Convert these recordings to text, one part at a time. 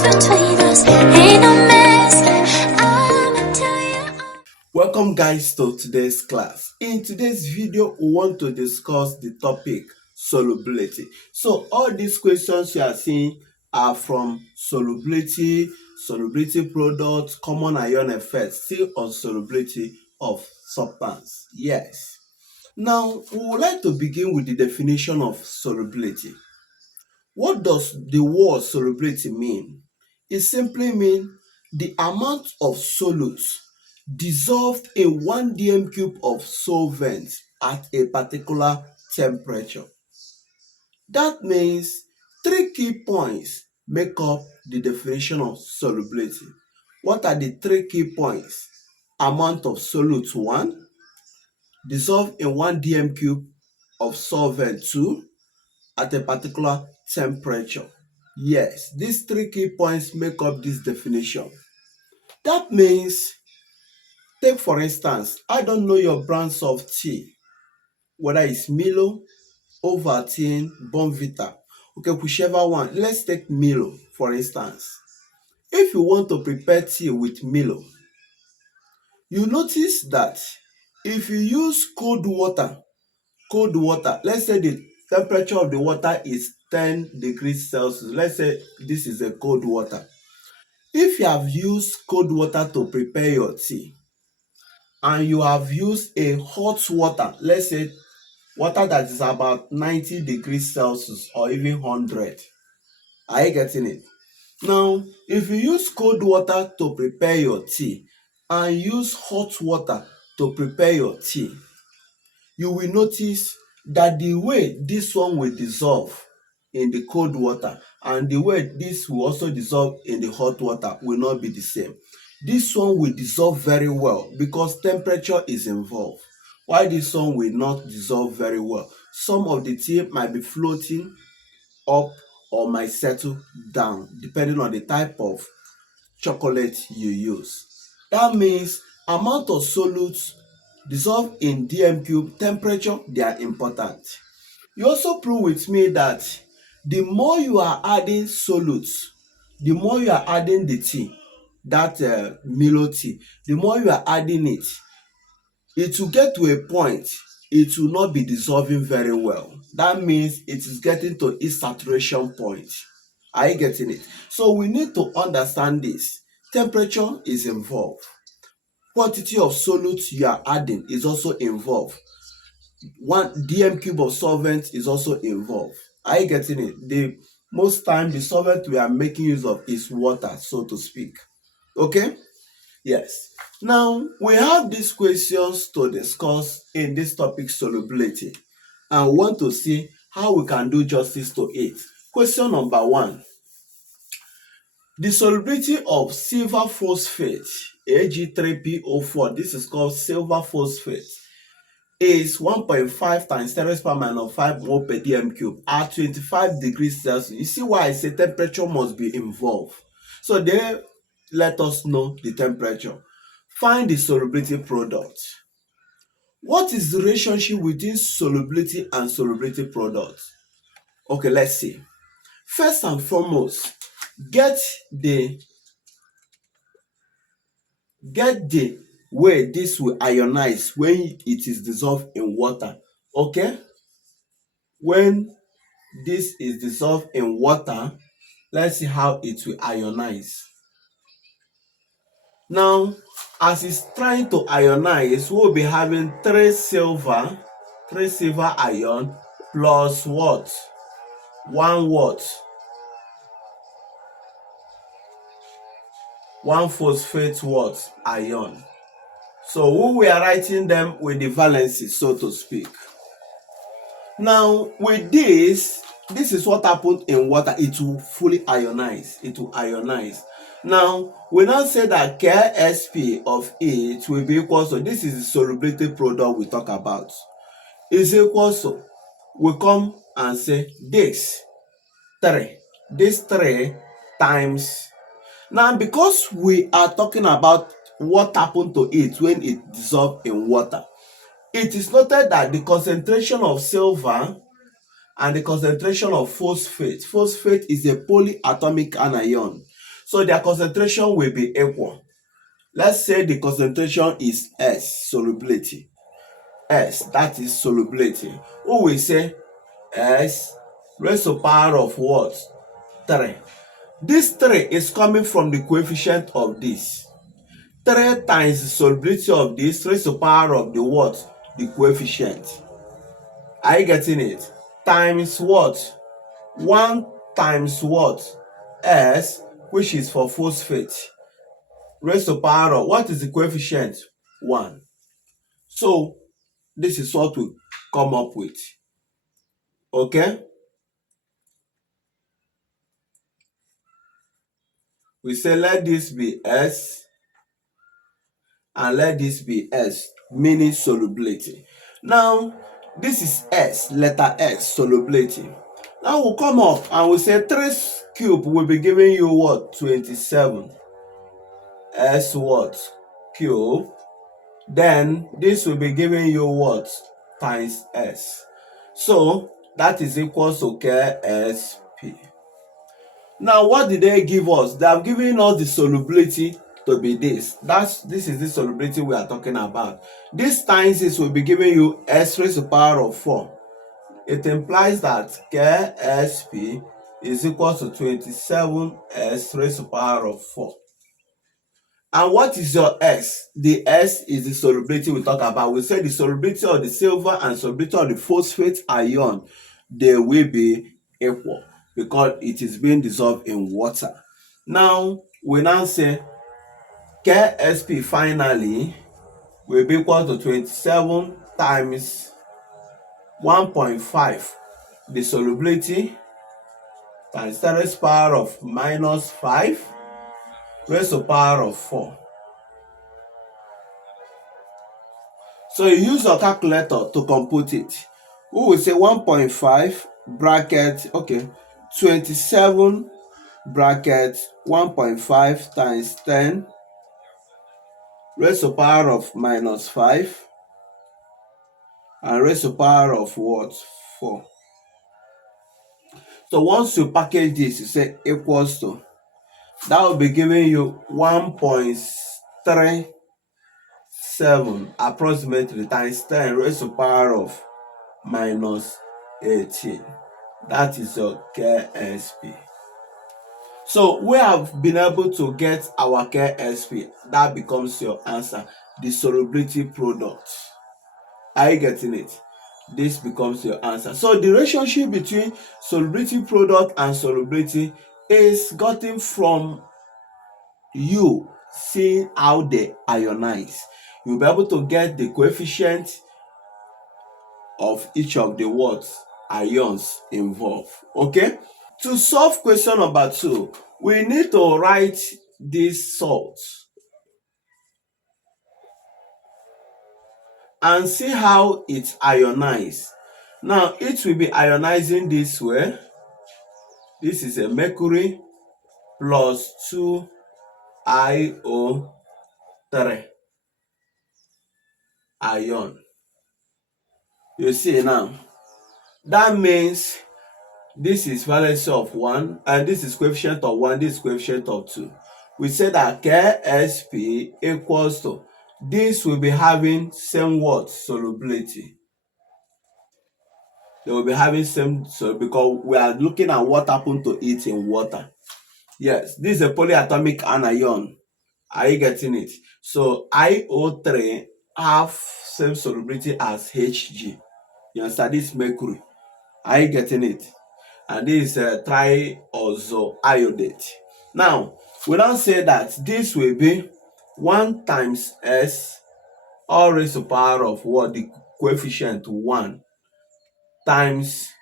distance between us ain't no mistake. I'ma tell you. Welcome guys to today's class. In today's video, we want to discuss the topic solubility. So all these questions you are seeing are from solubility, solubility products, common ion effects, still on solubility of substance. Yes. Now, we would like to begin with the definition of solubility. What does the word solubility mean? It simply means the amount of solutes dissolved in 1 dm cube of solvent at a particular temperature. That means three key points make up the definition of solubility. What are the three key points? Amount of solute 1, dissolved in 1 dm cube of solvent 2, at a particular temperature. Yes, these three key points make up this definition. That means, take for instance, I don't know your brands of tea, whether it's Milo, Ovaltine, Bonvita. Okay, whichever one. Let's take Milo for instance. If you want to prepare tea with Milo, you notice that if you use cold water, let's say the temperature of the water is 10 degrees Celsius. Let's say this is a cold water. If you have used cold water to prepare your tea and you have used a hot water, let's say water that is about 90 degrees Celsius or even 100, are you getting it? Now, if you use cold water to prepare your tea and use hot water to prepare your tea, you will notice that the way this one will dissolve in the cold water and the way this will also dissolve in the hot water will not be the same. This one will dissolve very well because temperature is involved, while this one will not dissolve very well. Some of the tea might be floating up or might settle down depending on the type of chocolate you use. That means amount of solutes dissolved in dm cube, temperature, they are important. You also prove with me that the more you are adding solutes, the more you are adding the tea, that Milo tea, the more you are adding it, it will get to a point it will not be dissolving very well. That means it is getting to its saturation point. Are you getting it? So we need to understand this. Temperature is involved. Quantity of solutes you are adding is also involved. 1 dm cube of solvent is also involved. Are you getting it? The most time the solvent we are making use of is water, so to speak. Okay? Yes. Now we have these questions to discuss in this topic solubility and want to see how we can do justice to it. Question number 1. The solubility of silver phosphate, Ag3PO4, this is called silver phosphate, is 1.5 times 10⁻⁵ mole per dm cube at 25 degrees Celsius. You see why I say temperature must be involved. So there, let us know the temperature. Find the solubility product. What is the relationship between solubility and solubility product? Okay, let's see. First and foremost, get the way this will ionize when it is dissolved in water. Okay? When this is dissolved in water, let's see how it will ionize. Now, as it's trying to ionize, we'll be having 3 silver ion plus what? 1 what? 1 phosphate what? Ion. So we are writing them with the valency, so to speak. Now, with this is what happened in water. It will fully ionize. It will ionize. Now, we now say that Ksp of it will be equal to, this is the solubility product we talk about, is equal to, we come and say this 3 times. Now, because we are talking about what happened to it when it dissolved in water, it is noted that the concentration of silver and the concentration of phosphate is a polyatomic anion. So their concentration will be equal. Let's say the concentration is S, solubility. S, that is solubility. We will say S raised to power of what? 3. This 3 is coming from the coefficient of this. 3 times the solubility of this raised to power of the what? The coefficient. Are you getting it? Times what? 1 times what? S, which is for phosphate. Raised to power of, what is the coefficient? 1. So, this is what we come up with. Okay? We say let this be S and let this be S, meaning solubility. Now, this is S, letter S, solubility. Now we'll come up and we say 3 cube will be giving you what? 27. S what? Cube. Then this will be giving you what? Times S. So that is equals to KSP. Now what did they give us? They have given us the solubility to be this. This is the solubility we are talking about. This times this will be giving you S raised to the power of 4. It implies that KSP is equal to 27 S raised to the power of 4. And what is your S? The S is the solubility we talk about. We say the solubility of the silver and solubility of the phosphate ion, they will be equal because it is being dissolved in water. Now, we now say KSP finally will be equal to 27 times 1.5, the solubility, times 10 raised to the power of minus 5 raised to the power of 4. So you use your calculator to compute it. We will say 1.5 bracket, okay, 27 bracket 1.5 times 10 raised to the power of minus 5 and raised to the power of what? 4. So once you package this, you say equals to, that will be giving you 1.37 approximately times 10 raised to the power of minus 18. That is your KSP. So we have been able to get our KSP. That becomes your answer. The solubility product. Are you getting it? This becomes your answer. So the relationship between solubility product and solubility is gotten from you seeing how they ionize. You'll be able to get the coefficient of each of the words ions involved. Okay? To solve question number 2, we need to write this salt and see how it ionizes. Now, it will be ionizing this way. This is a mercury plus 2IO3 ion. You see now, that means this is valency of 1 and this is coefficient of 1, this is coefficient of 2. We say that KSP equals to, this will be having same what? Solubility. They will be having same, so because we are looking at what happened to it in water. Yes, this is a polyatomic anion. Are you getting it? So IO3 have same solubility as Hg. You understand? This mercury. Are you getting it? And this is triazoiodate. Now, we now say that this will be 1 times S all raised to the power of what? The coefficient 1 times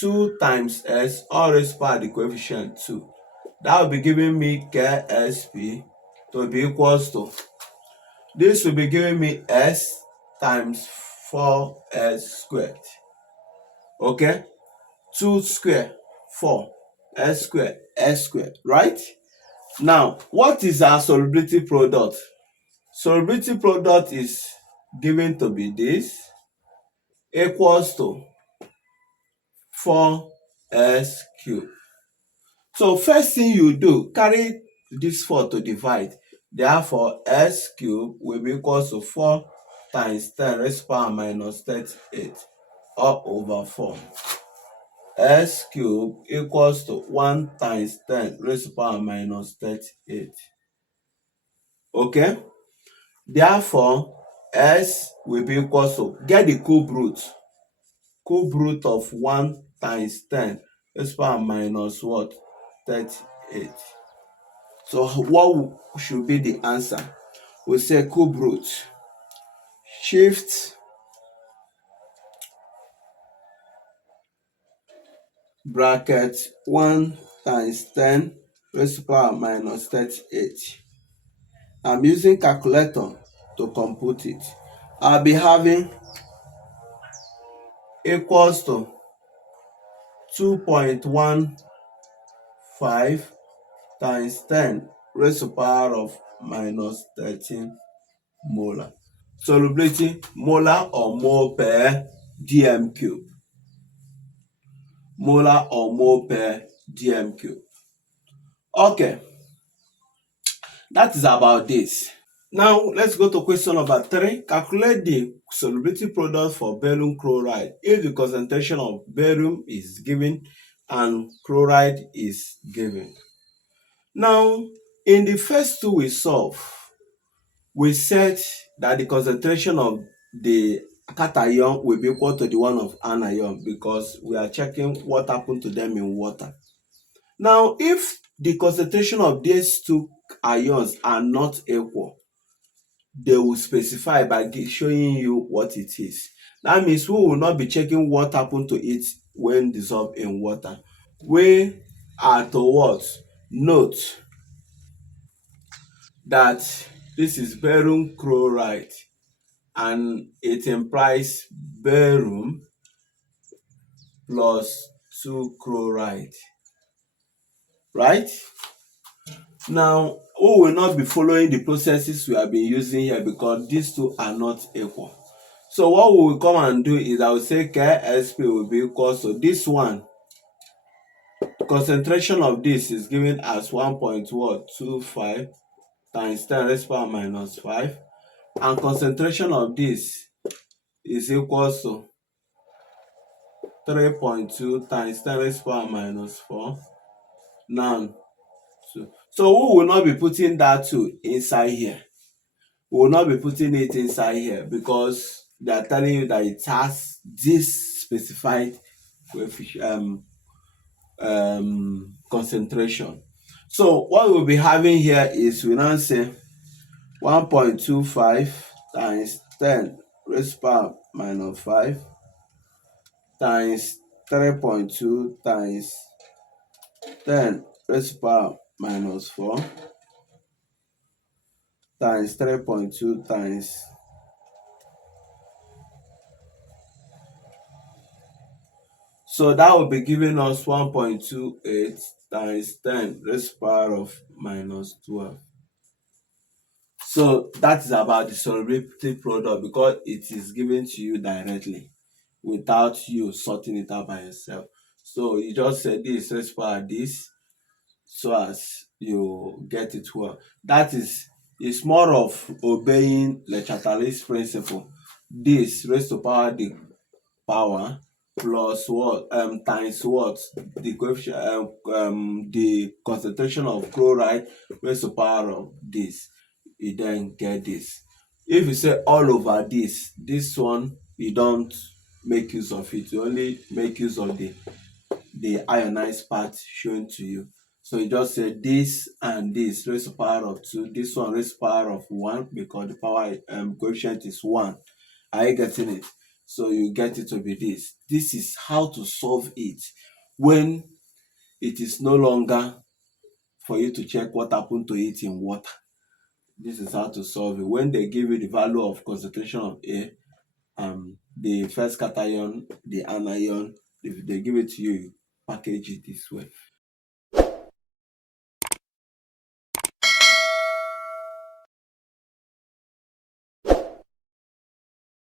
2 times S all raised to the power of the coefficient 2. That will be giving me KSP to be equals to, this will be giving me S times 4S squared. Okay? 2 square 4 S square S square, right? Now, what is our solubility product? Solubility product is given to be this equals to 4S cubed. So first thing you do, carry this 4 to divide. Therefore, s cube will be equals to 4 times 10 raised to power minus 38 all over 4. S cube equals to 1 times 10 raised to power minus 38. Okay? Therefore, s will be equals to, get the cube root. Cube root of 1 times 10 raised to power minus what? 38. So what should be the answer? We say cube root. Shift bracket 1 times 10 raised to power minus 38. I'm using calculator to compute it. I'll be having equals to 2.15 times 10 raised to power of minus 13 molar. Solubility, molar or mole per dm cube. Molar or mole per dm cube. Okay, that is about this. Now let's go to question number 3. Calculate the solubility product for barium chloride if the concentration of barium is given and chloride is given. Now, in the first two we solve, we said that the concentration of the cation will be equal to the one of anion because we are checking what happened to them in water. Now, if the concentration of these two ions are not equal, they will specify by showing you what it is. That means we will not be checking what happened to it when dissolved in water. We are to what? Note that this is barium chloride and it implies barium plus 2 chloride, right? Now, we will not be following the processes we have been using here because these two are not equal. So what we will come and do is I will say KSP will be equal to this one. Concentration of this is given as 1.25 times 10 raised to power minus 5, and concentration of this is equal to 3.2 times 10 raised to power minus 4. Now, so we will not be putting that 2 inside here. We will not be putting it inside here because they are telling you that it has this specified concentration. So what we'll be having here is we now say 1.25 times 10 raised to power minus 5 times 3.2 times 10 raised to power minus 4 times 3.2 times so that will be giving us 1.28 times 10 raised to power of minus 12. So that is about the solubility product because it is given to you directly without you sorting it out by yourself. So you just say this raised to power this so as you get it well. That is, it's more of obeying Le Chatelain's principle. This raised to power the power plus what times what the coefficient the concentration of chloride raised to power of this, you then get this. If you say all over this one you don't make use of it, you only make use of the ionized part shown to you. So you just say this and this raised to power of 2, this one raised to power of 1 because the power coefficient is 1. Are you getting it? So you get it to be this. This is how to solve it when it is no longer for you to check what happened to it in water. This is how to solve it. When they give you the value of concentration of A, the first cation, the anion, if they give it to you, you package it this way.